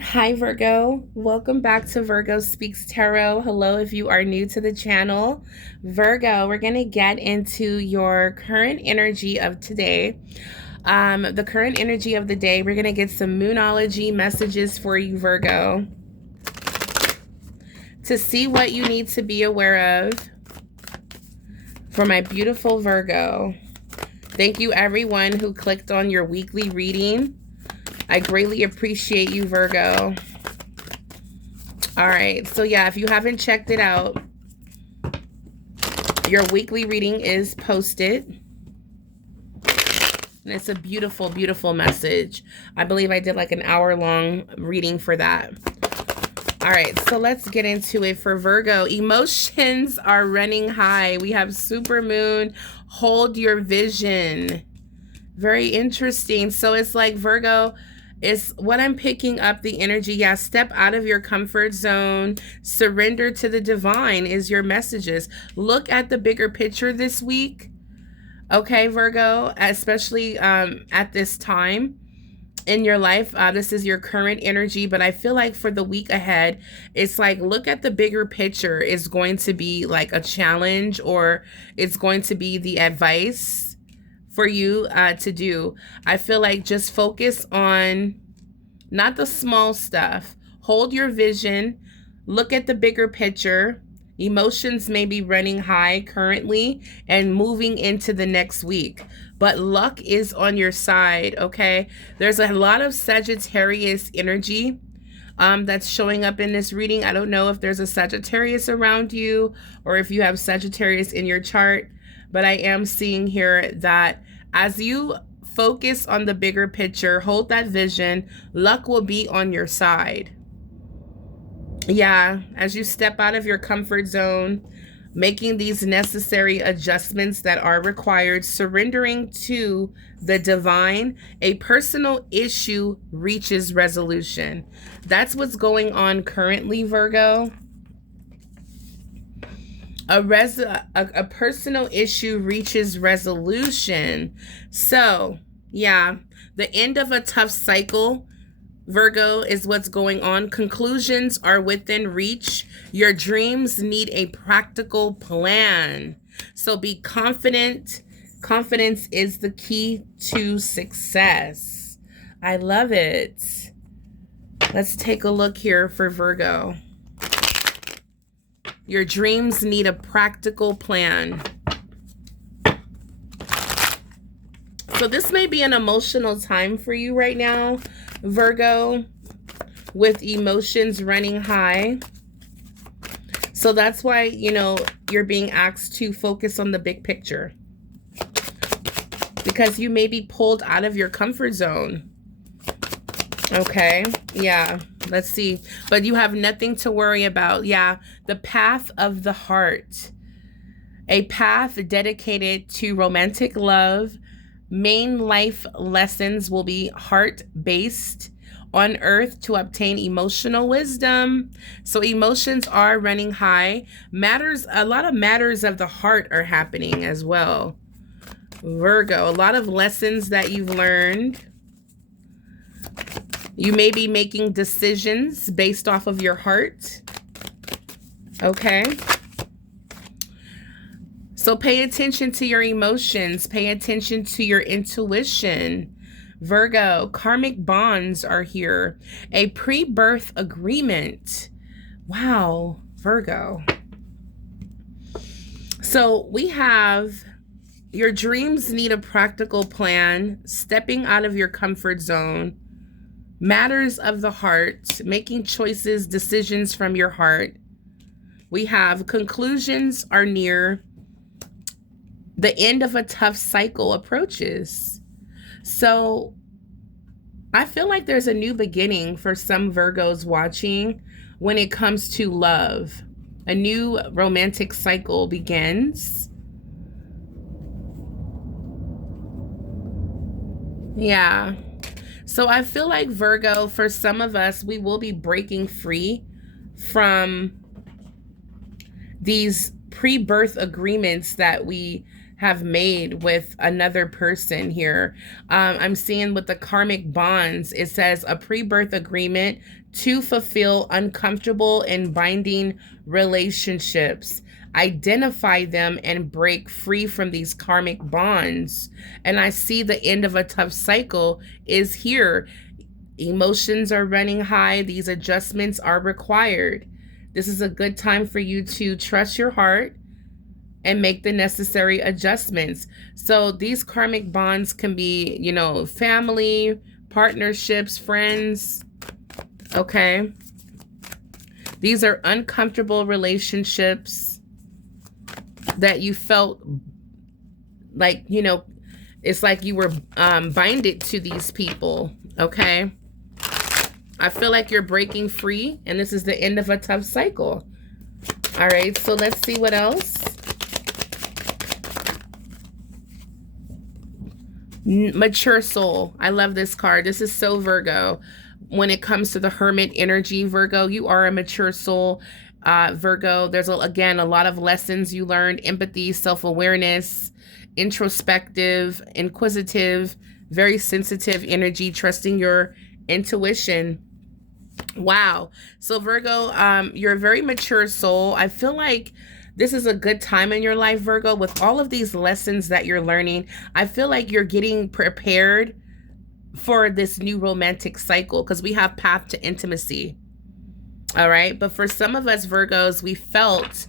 Hi, Virgo. Welcome back to Virgo Speaks Tarot. Hello, if you are new to the channel. Virgo, we're going to get into your current energy of today. The current energy of the day, we're going to get some Moonology messages for you, Virgo, to see what you need to be aware of for my beautiful Virgo. Thank you, everyone who clicked on your weekly reading. I greatly appreciate you, Virgo. All right, so yeah, if you haven't checked it out, your weekly reading is posted. And it's a beautiful, beautiful message. I believe I did like an hour-long reading for that. All right, so let's get into it for Virgo. Emotions are running high. We have super moon, hold your vision. Very interesting. So it's like Virgo, is what I'm picking up the energy. Yeah, step out of your comfort zone. Surrender to the divine is your messages. Look at the bigger picture this week. Okay, Virgo, especially at this time in your life. This is your current energy, but I feel like for the week ahead, it's like look at the bigger picture is going to be like a challenge, or it's going to be the advice for you to do. I feel like just focus on not the small stuff. Hold your vision. Look at the bigger picture. Emotions may be running high currently and moving into the next week, but luck is on your side, okay? There's a lot of Sagittarius energy that's showing up in this reading. I don't know if there's a Sagittarius around you or if you have Sagittarius in your chart, but I am seeing here that as you focus on the bigger picture, hold that vision, luck will be on your side. Yeah, as you step out of your comfort zone, making these necessary adjustments that are required, surrendering to the divine, a personal issue reaches resolution. That's what's going on currently, Virgo. A personal issue reaches resolution. So, yeah, the end of a tough cycle, Virgo, is what's going on. Conclusions are within reach. Your dreams need a practical plan. So be confident. Confidence is the key to success. I love it. Let's take a look here for Virgo. Your dreams need a practical plan. So this may be an emotional time for you right now, Virgo, with emotions running high. So that's why, you know, you're being asked to focus on the big picture, because you may be pulled out of your comfort zone. Okay, yeah, let's see. But you have nothing to worry about. Yeah, the path of the heart. A path dedicated to romantic love. Main life lessons will be heart-based on earth to obtain emotional wisdom. So emotions are running high. A lot of matters of the heart are happening as well. Virgo, a lot of lessons that you've learned. You may be making decisions based off of your heart. Okay. So pay attention to your emotions. Pay attention to your intuition. Virgo, karmic bonds are here. A pre-birth agreement. Wow, Virgo. So we have your dreams need a practical plan, stepping out of your comfort zone, matters of the heart, making choices, decisions from your heart. We have conclusions are near. The end of a tough cycle approaches. So I feel like there's a new beginning for some Virgos watching when it comes to love. A new romantic cycle begins. Yeah. So I feel like Virgo, for some of us, we will be breaking free from these pre-birth agreements that we have made with another person here. I'm seeing with the karmic bonds, it says a pre-birth agreement to fulfill uncomfortable and binding relationships. Identify them and break free from these karmic bonds. And I see the end of a tough cycle is here. Emotions are running high. These adjustments are required. This is a good time for you to trust your heart and make the necessary adjustments. So these karmic bonds can be, you know, family, partnerships, friends. Okay. These are uncomfortable relationships that you felt like, you know, it's like you were binded to these people. Okay. I feel like you're breaking free, and this is the end of a tough cycle. All right, so let's see what else. Mature soul. I love this card. This is so Virgo. When it comes to the hermit energy, Virgo, you are a mature soul. Virgo, there's, again, a lot of lessons you learned. Empathy, self-awareness, introspective, inquisitive, very sensitive energy, trusting your intuition. Wow. So Virgo, you're a very mature soul. I feel like this is a good time in your life, Virgo, with all of these lessons that you're learning. I feel like you're getting prepared for this new romantic cycle because we have path to intimacy. All right. But for some of us Virgos, we felt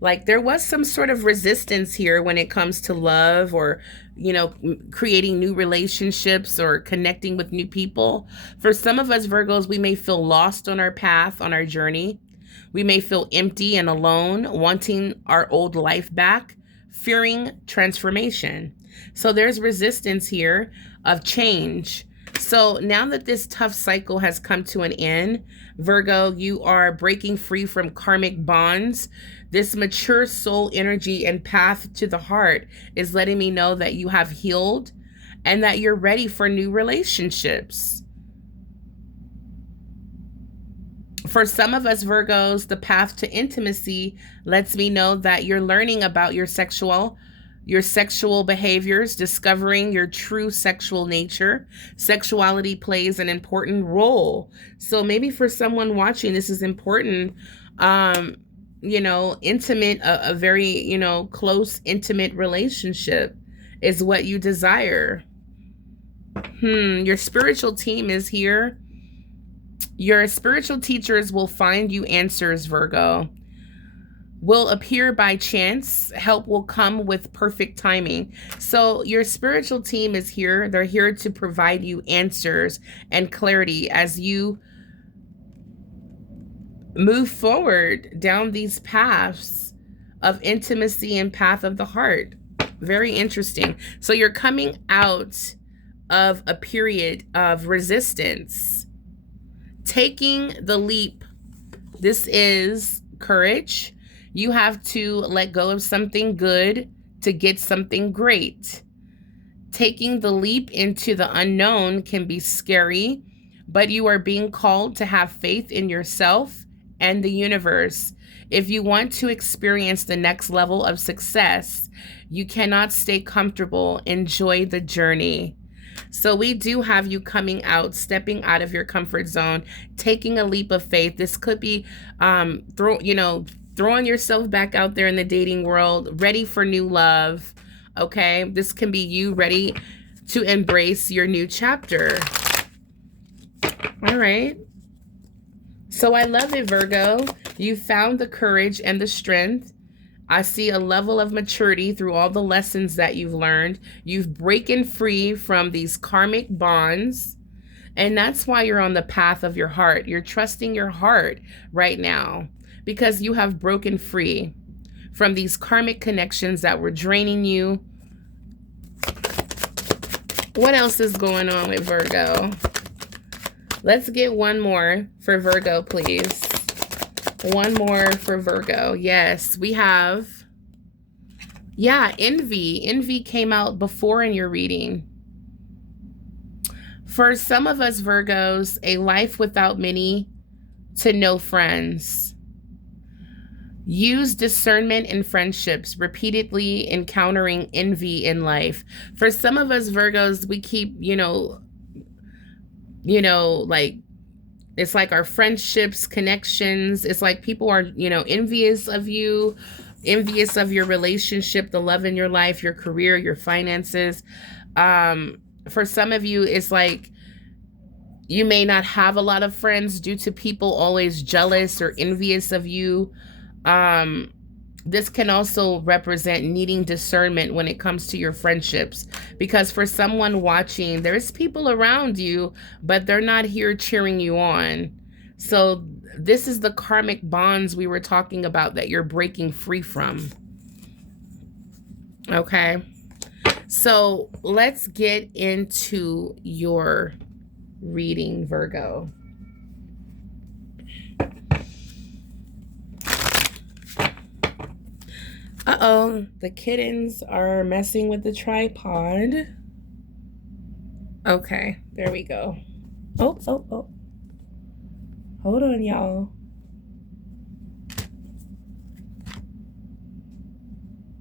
like there was some sort of resistance here when it comes to love or, you know, creating new relationships or connecting with new people. For some of us Virgos, we may feel lost on our path, on our journey. We may feel empty and alone, wanting our old life back, fearing transformation. So there's resistance here of change. So now that this tough cycle has come to an end, Virgo, you are breaking free from karmic bonds. This mature soul energy and path to the heart is letting me know that you have healed and that you're ready for new relationships. For some of us Virgos, the path to intimacy lets me know that you're learning about your sexual behaviors, discovering your true sexual nature. Sexuality plays an important role. So maybe for someone watching, this is important. You know, intimate, a very, you know, close, intimate relationship is what you desire. Your spiritual team is here. Your spiritual teachers will find you answers, Virgo. Will appear by chance. Help will come with perfect timing. So your spiritual team is here. They're here to provide you answers and clarity as you move forward down these paths of intimacy and path of the heart. Very interesting. So you're coming out of a period of resistance, taking the leap. This is courage. You have to let go of something good to get something great. Taking the leap into the unknown can be scary, but you are being called to have faith in yourself and the universe. If you want to experience the next level of success, you cannot stay comfortable. Enjoy the journey. So we do have you coming out, stepping out of your comfort zone, taking a leap of faith. This could be, throwing yourself back out there in the dating world, ready for new love. Okay, this can be you ready to embrace your new chapter. All right. So I love it, Virgo. You found the courage and the strength. I see a level of maturity through all the lessons that you've learned. You've broken free from these karmic bonds. And that's why you're on the path of your heart. You're trusting your heart right now because you have broken free from these karmic connections that were draining you. What else is going on with Virgo? Let's get one more for Virgo, please. One more for Virgo. Yes, we have, envy. Envy came out before in your reading. For some of us Virgos, a life without many to no friends. Use discernment in friendships, repeatedly encountering envy in life. For some of us Virgos, we keep, like it's like our friendships, connections. It's like people are, envious of you, envious of your relationship, the love in your life, your career, your finances. For some of you, it's like you may not have a lot of friends due to people always jealous or envious of you. This can also represent needing discernment when it comes to your friendships, because for someone watching, there's people around you, but they're not here cheering you on. So this is the karmic bonds we were talking about that you're breaking free from. Okay. So let's get into your reading, Virgo. Uh-oh, the kittens are messing with the tripod. Okay, there we go. Oh. Hold on, y'all.